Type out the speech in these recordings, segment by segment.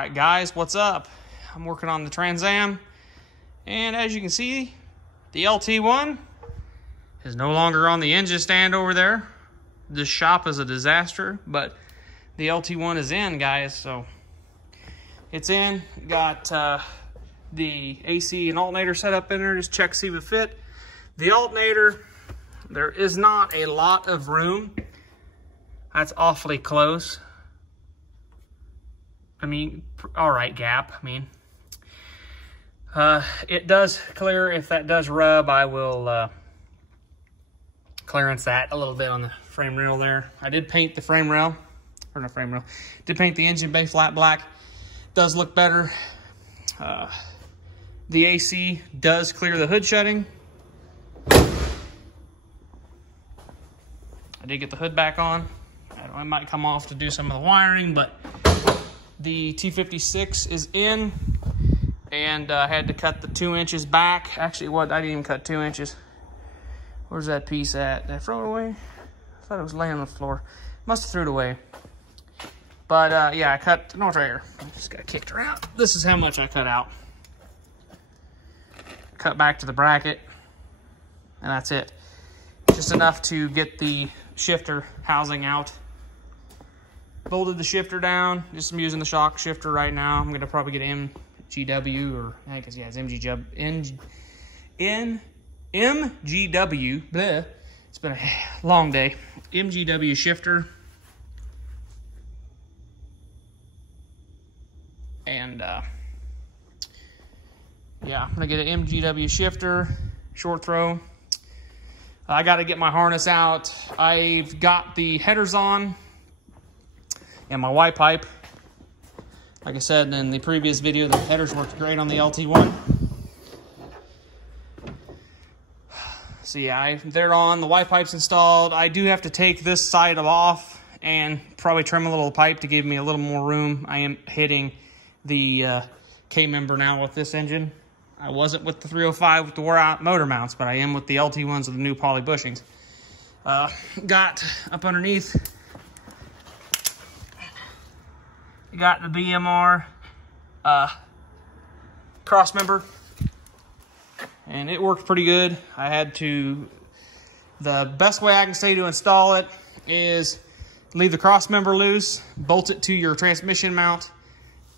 Alright guys, what's up? I'm working on the Trans Am, and as you can see, the LT1 is no longer on the engine stand over there. This shop is a disaster, but the LT1 is in, guys, so it's in. Got the AC and alternator set up in there, just check see if it fit. The alternator, there is not a lot of room. That's awfully close. I mean, all right, gap. I mean, it does clear. If that does rub, I will clearance that a little bit on the frame rail there. I did paint the frame rail, or not frame rail. Did paint the engine bay flat black. Does look better. The AC does clear the hood shutting. I did get the hood back on. I might come off to do some of the wiring, but the T56 is in, and I had to cut the 2 inches back. Actually, what? I didn't even cut 2 inches. Where's that piece at? Did I throw it away? I thought it was laying on the floor. Must have threw it away. But yeah, I cut. No, it's right here. I just got kicked her out. This is how much I cut out. Cut back to the bracket, and that's it. Just enough to get the shifter housing out. Bolted the shifter down. Just I'm using the shock shifter right now. I'm gonna probably get MGW, or I guess yeah, it's MGW. Bleh. It's been a long day. MGW shifter, and yeah, I'm gonna get an MGW shifter, short throw. I got to get my harness out. I've got the headers on and my Y pipe. Like I said in the previous video, the headers worked great on the LT1. So yeah, they're on. The Y pipe's installed. I do have to take this side off and probably trim a little pipe to give me a little more room. I am hitting the K-member now with this engine. I wasn't with the 305 with the wore out motor mounts, but I am with the LT1s with the new poly bushings. Got up underneath, got the BMR cross member, and it worked pretty good. I had to, the best way I can say to install it is leave the cross member loose, bolt it to your transmission mount,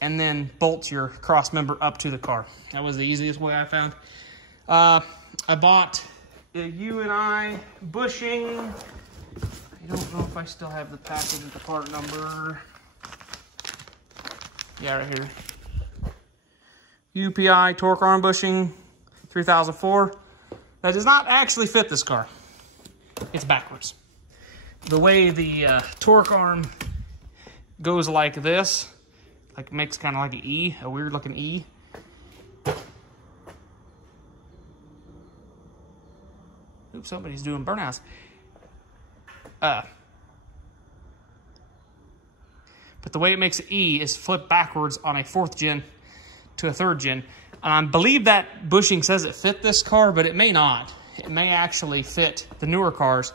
and then bolt your cross member up to the car. That was the easiest way I found. I bought a Upi bushing. I don't know if I still have the package with the part number. Yeah, right here. Upi Torque Arm Bushing 3004. That does not actually fit this car. It's backwards. The way the torque arm goes like this, like makes kind of like an E, a weird looking E. Oops, somebody's doing burnouts. But the way it makes an E is flip backwards on a 4th gen to a 3rd gen. I believe that bushing says it fit this car, but it may not. It may actually fit the newer cars,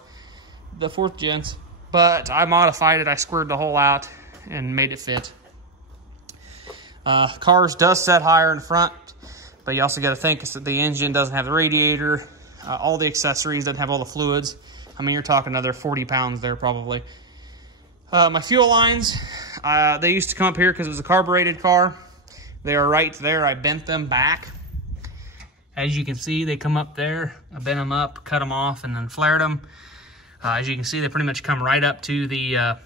the 4th gens. But I modified it. I squared the hole out and made it fit. Cars does set higher in front, but you also got to think that the engine doesn't have the radiator, all the accessories, doesn't have all the fluids. I mean, you're talking another 40 pounds there probably. My fuel lines, they used to come up here because it was a carbureted car. They are right there. I bent them back. As you can see, they come up there. I bent them up, cut them off, and then flared them. As you can see, they pretty much come right up to the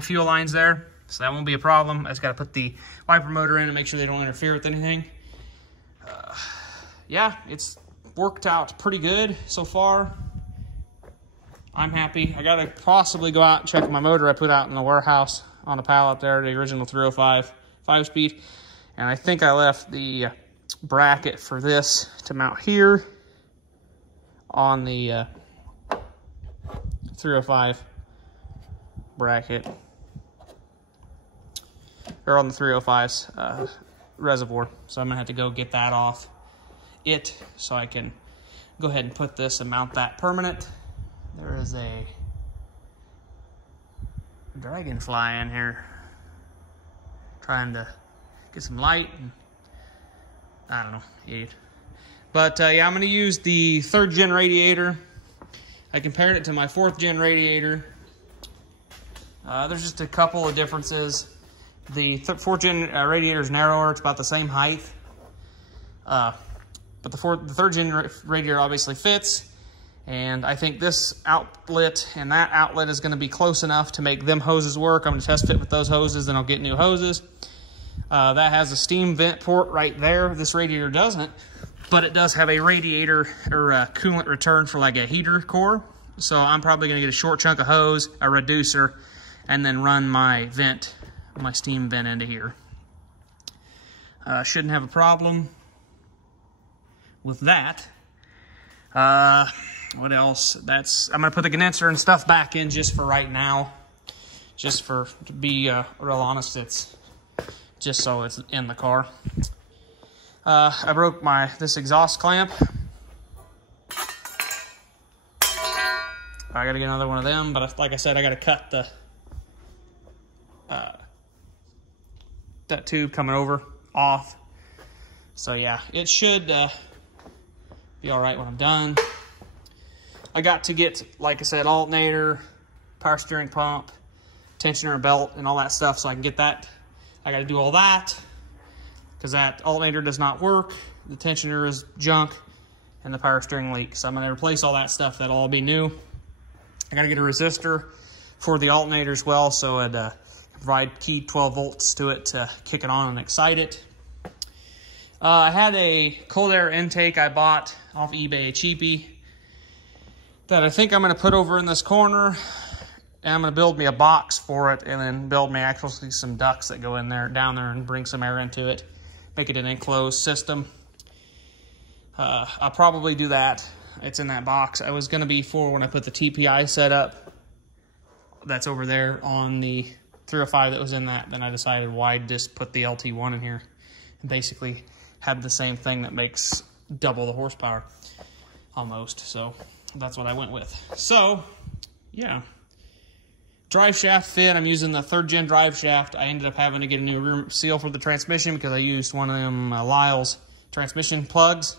fuel lines there, so that won't be a problem. I just got to put the wiper motor in and make sure they don't interfere with anything. Yeah, it's worked out pretty good so far. I'm happy. I got to possibly go out and check my motor I put out in the warehouse on a pallet there, the original 305 5-speed. And I think I left the bracket for this to mount here on the 305 bracket, or on the 305's reservoir. So I'm gonna have to go get that off it so I can go ahead and put this and mount that permanent. There is a dragonfly in here. Trying to get some light. And, I don't know, idiot. But yeah, I'm going to use the 3rd gen radiator. I compared it to my 4th gen radiator. There's just a couple of differences. The 4th gen radiator is narrower. It's about the same height. But the 3rd gen radiator obviously fits. And I think this outlet and that outlet is going to be close enough to make them hoses work. I'm going to test fit with those hoses, then I'll get new hoses. That has a steam vent port right there. This radiator doesn't, but it does have a radiator or a coolant return for like a heater core. So I'm probably going to get a short chunk of hose, a reducer, and then run my vent, my steam vent into here. Shouldn't have a problem with that. What else? I'm going to put the condenser and stuff back in just for right now. Just to be real honest, it's just so it's in the car. I broke this exhaust clamp. I got to get another one of them, but like I said, I got to cut that tube coming over off. So yeah, it should be all right when I'm done. I got to get, like I said, alternator, power steering pump, tensioner and belt, and all that stuff so I can get that. I got to do all that because that alternator does not work. The tensioner is junk and the power steering leaks. So I'm going to replace all that stuff. That'll all be new. I got to get a resistor for the alternator as well, so it provide key 12 volts to it to kick it on and excite it. I had a cold air intake I bought off eBay, a cheapie, that I think I'm going to put over in this corner, and I'm going to build me a box for it, and then build me actually some ducts that go in there, down there, and bring some air into it, make it an enclosed system. I'll probably do that. It's in that box. I was going to be for when I put the TPI setup that's over there on the 305 that was in that. Then I decided why just put the LT1 in here and basically have the same thing that makes double the horsepower almost. So that's what I went with. So yeah, drive shaft fit. I'm using the 3rd gen drive shaft. I ended up having to get a new rear seal for the transmission because I used one of them Lyle's transmission plugs,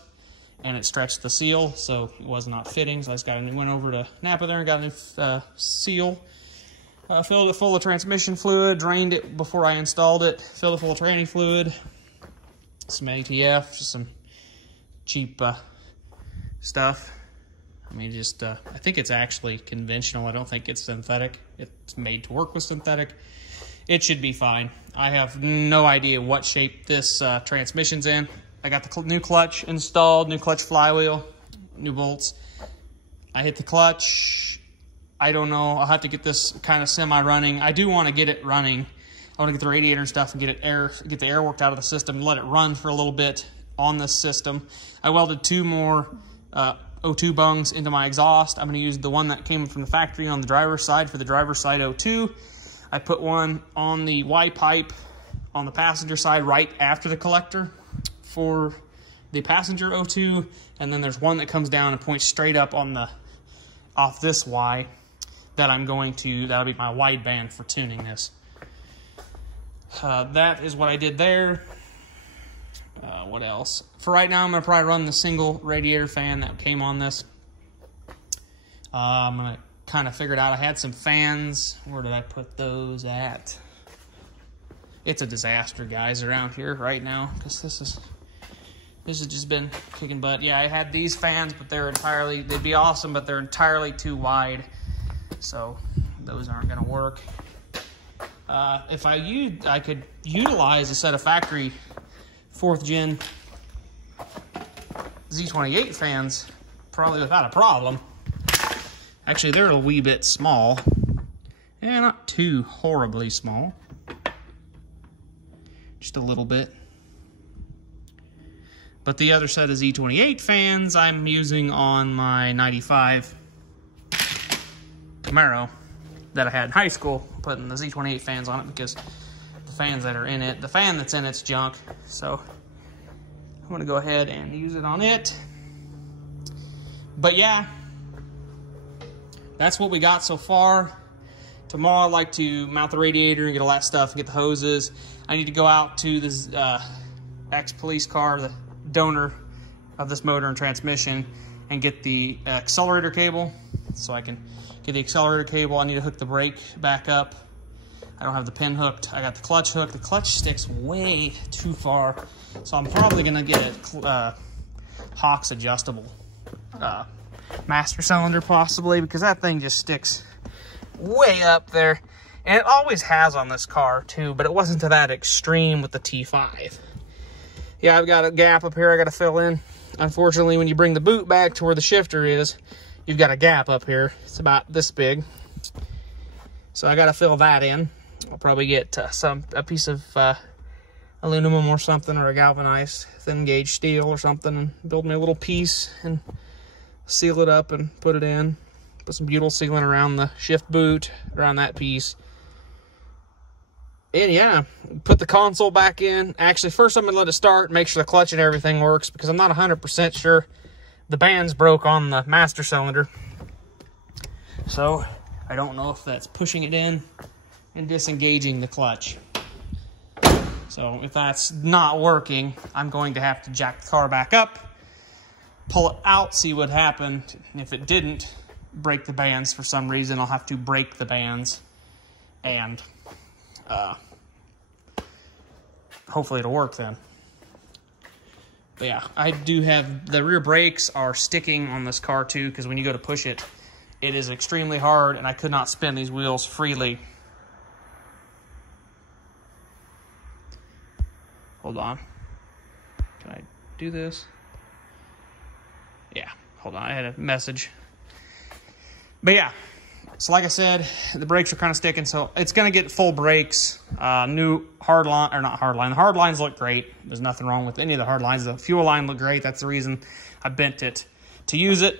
and it stretched the seal, so it was not fitting. So I just went over to Napa there and got a new seal. Filled it full of transmission fluid, drained it before I installed it, filled it full of tranny fluid, some ATF, just some cheap stuff. I mean, just, I think it's actually conventional. I don't think it's synthetic. It's made to work with synthetic. It should be fine. I have no idea what shape this transmission's in. I got the new clutch installed, new clutch flywheel, new bolts. I hit the clutch. I don't know. I'll have to get this kind of semi-running. I do want to get it running. I want to get the radiator and stuff and get the air worked out of the system, let it run for a little bit on this system. I welded 2 more O2 bungs into my exhaust. I'm going to use the one that came from the factory on the driver's side for the driver's side O2. I put one on the Y pipe on the passenger side right after the collector for the passenger O2, and then there's one that comes down and points straight up on off this Y that that'll be my wideband for tuning this. That is what I did there. What else? For right now, I'm going to probably run the single radiator fan that came on this. I'm going to kind of figure it out. I had some fans. Where did I put those at? It's a disaster, guys, around here right now, because this has just been kicking butt. Yeah, I had these fans, but they'd be awesome, but they're entirely too wide, so those aren't going to work. If I could utilize a set of factory 4th gen Z28 fans probably without a problem. Actually, they're a wee bit small. Yeah, not too horribly small. Just a little bit. But the other set of Z28 fans I'm using on my 95 Camaro that I had in high school, putting the Z28 fans on it because the fans that are in it, the fan that's in it's junk. So I'm going to go ahead and use it on it. But yeah, that's what we got so far. tomorrow I'd like to mount the radiator and get all that stuff and get the hoses. I need to go out to this ex-police car, the donor of this motor and transmission, and get the accelerator cable. So I can get the accelerator cable. I need to hook the brake back up. I don't have the pin hooked. I got the clutch hooked. The clutch sticks way too far. So I'm probably gonna get a Hawks adjustable master cylinder possibly, because that thing just sticks way up there. And it always has on this car too, but it wasn't to that extreme with the T5. Yeah, I've got a gap up here I gotta fill in. Unfortunately, when you bring the boot back to where the shifter is, you've got a gap up here. It's about this big. So I gotta fill that in. I'll probably get a piece of aluminum or something, or a galvanized thin gauge steel or something, and build me a little piece and seal it up and put it in. Put some butyl sealant around the shift boot, around that piece. And yeah, put the console back in. Actually, first I'm gonna let it start, make sure the clutch and everything works, because I'm not 100% sure the bands broke on the master cylinder. So I don't know if that's pushing it in and disengaging the clutch. So if that's not working, I'm going to have to jack the car back up, pull it out, see what happened. And if it didn't break the bands for some reason, I'll have to break the bands, and hopefully it'll work then. But yeah, I do have, the rear brakes are sticking on this car too, because when you go to push it, it is extremely hard, and I could not spin these wheels freely. Hold on. Can I do this? Yeah, hold on, I had a message. But yeah, so like I said, the brakes are kind of sticking, so it's going to get full brakes. New hard line, or not hard line. The hard lines look great. There's nothing wrong with any of the hard lines. The fuel line looked great. That's the reason I bent it to use it.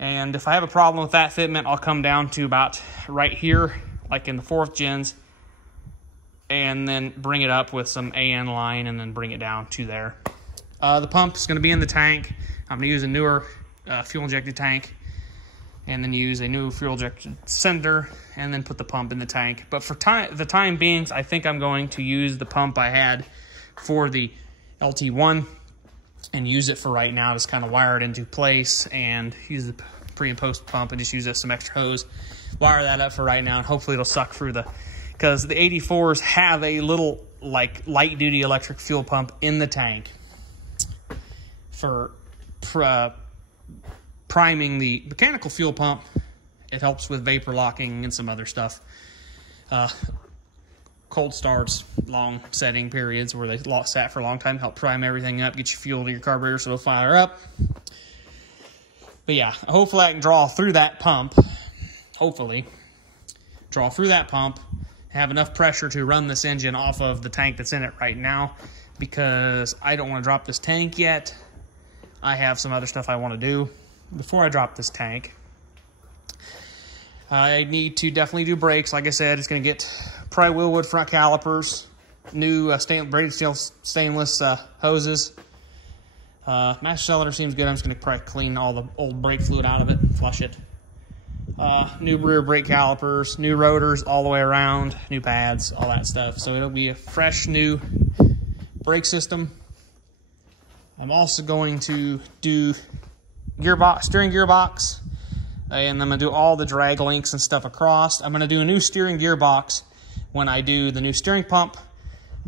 And if I have a problem with that fitment, I'll come down to about right here, like in the 4th gens, and then bring it up with some AN line, and then bring it down to there. The pump is going to be in the tank. I'm going to use a newer fuel-injected tank, and then use a new fuel-injected cylinder, and then put the pump in the tank. But for the time being, I think I'm going to use the pump I had for the LT1 and use it for right now. Just kind of wire it into place and use the pre and post pump, and just use some extra hose. Wire that up for right now, and hopefully it'll suck through the, because the 84s have a little like light duty electric fuel pump in the tank for priming the mechanical fuel pump. It helps with vapor locking and some other stuff. Cold starts, long setting periods where they sat for a long time, help prime everything up, get your fuel to your carburetor so it'll fire up. But yeah, hopefully I can draw through that pump. Hopefully. Draw through that pump, have enough pressure to run this engine off of the tank that's in it right now, because I don't want to drop this tank yet. I have some other stuff I want to do before I drop this tank. I need to definitely do brakes. Like I said, it's going to get probably Willwood front calipers, new braided steel stainless hoses. Master cylinder seems good. I'm just going to probably clean all the old brake fluid out of it and flush it. New rear brake calipers, new rotors all the way around, new pads, all that stuff. So it'll be a fresh new brake system. I'm also going to do steering gearbox, and I'm going to do all the drag links and stuff across. I'm going to do a new steering gearbox when I do the new steering pump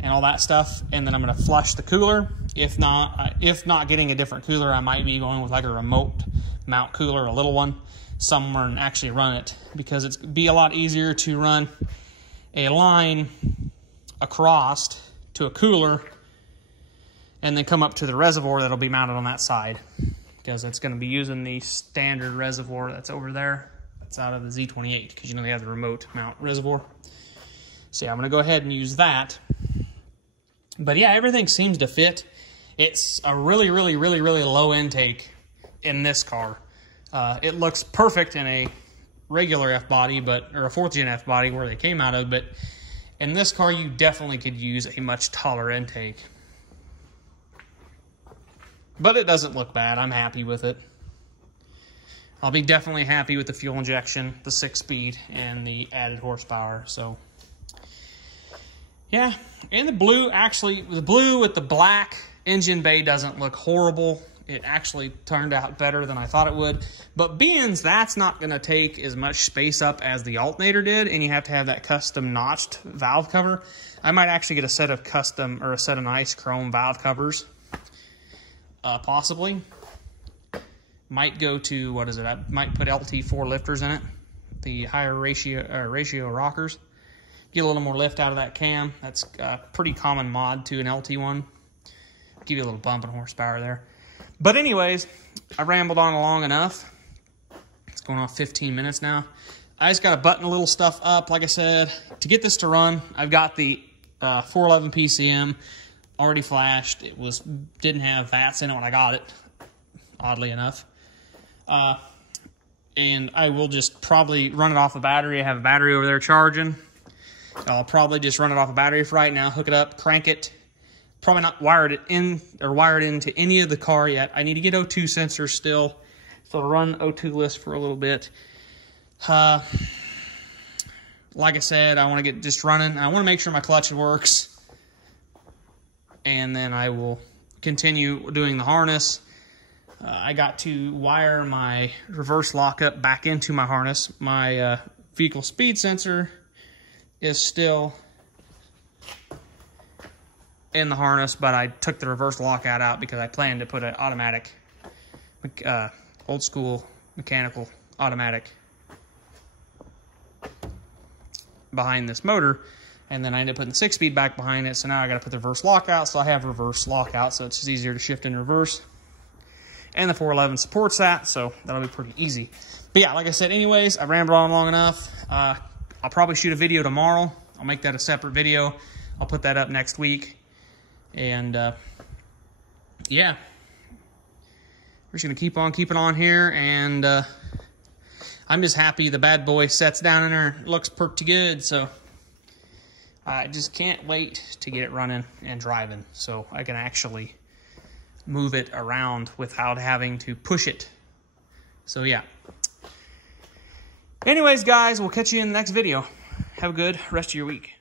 and all that stuff, and then I'm going to flush the cooler. If not getting a different cooler, I might be going with like a remote mount cooler, a little one, somewhere, and actually run it, because it'd be a lot easier to run a line across to a cooler and then come up to the reservoir that'll be mounted on that side, because it's going to be using the standard reservoir that's over there. That's out of the Z28, because you know they have the remote mount reservoir. So yeah, I'm going to go ahead and use that. But yeah, everything seems to fit. It's a really, really, really, really low intake in this car. It looks perfect in a regular F-body, or a 4th gen F-body where they came out of, but in this car you definitely could use a much taller intake. But it doesn't look bad. I'm happy with it. I'll be definitely happy with the fuel injection, the 6-speed, and the added horsepower. So, yeah. And the blue, actually, the blue with the black engine bay doesn't look horrible. It actually turned out better than I thought it would. But being that's not going to take as much space up as the alternator did, and you have to have that custom notched valve cover, I might actually get a set of custom, or a set of nice chrome valve covers. Possibly. Might go to, what is it? I might put LT4 lifters in it. The higher ratio rockers. Get a little more lift out of that cam. That's a pretty common mod to an LT1. Give you a little bump in horsepower there. But anyways, I rambled on long enough. It's going on 15 minutes now. I just got to button a little stuff up. Like I said, to get this to run, I've got the 411 PCM already flashed. It didn't have VATs in it when I got it, oddly enough. And I will just probably run it off a battery. I have a battery over there charging. I'll probably just run it off a battery for right now, hook it up, crank it. Probably not wired it in or wired into any of the car yet. I need to get O2 sensors still. So I'll run O2 list for a little bit. Like I said, I want to get just running. I want to make sure my clutch works. And then I will continue doing the harness. I got to wire my reverse lockup back into my harness. My vehicle speed sensor is still in the harness, but I took the reverse lockout out because I planned to put an automatic, old school mechanical automatic behind this motor, and then I ended up putting the 6-speed back behind it, so now I got to put the reverse lockout, so I have reverse lockout, so it's just easier to shift in reverse. And the 411 supports that, so that'll be pretty easy. But yeah, like I said, anyways, I rambled on long enough. I'll probably shoot a video tomorrow. I'll make that a separate video. I'll put that up next week. And yeah, we're just gonna keep on keeping on here, and I'm just happy the bad boy sets down in there. It looks pretty good, so I just can't wait to get it running and driving, so I can actually move it around without having to push it. So yeah. Anyways, guys, we'll catch you in the next video. Have a good rest of your week.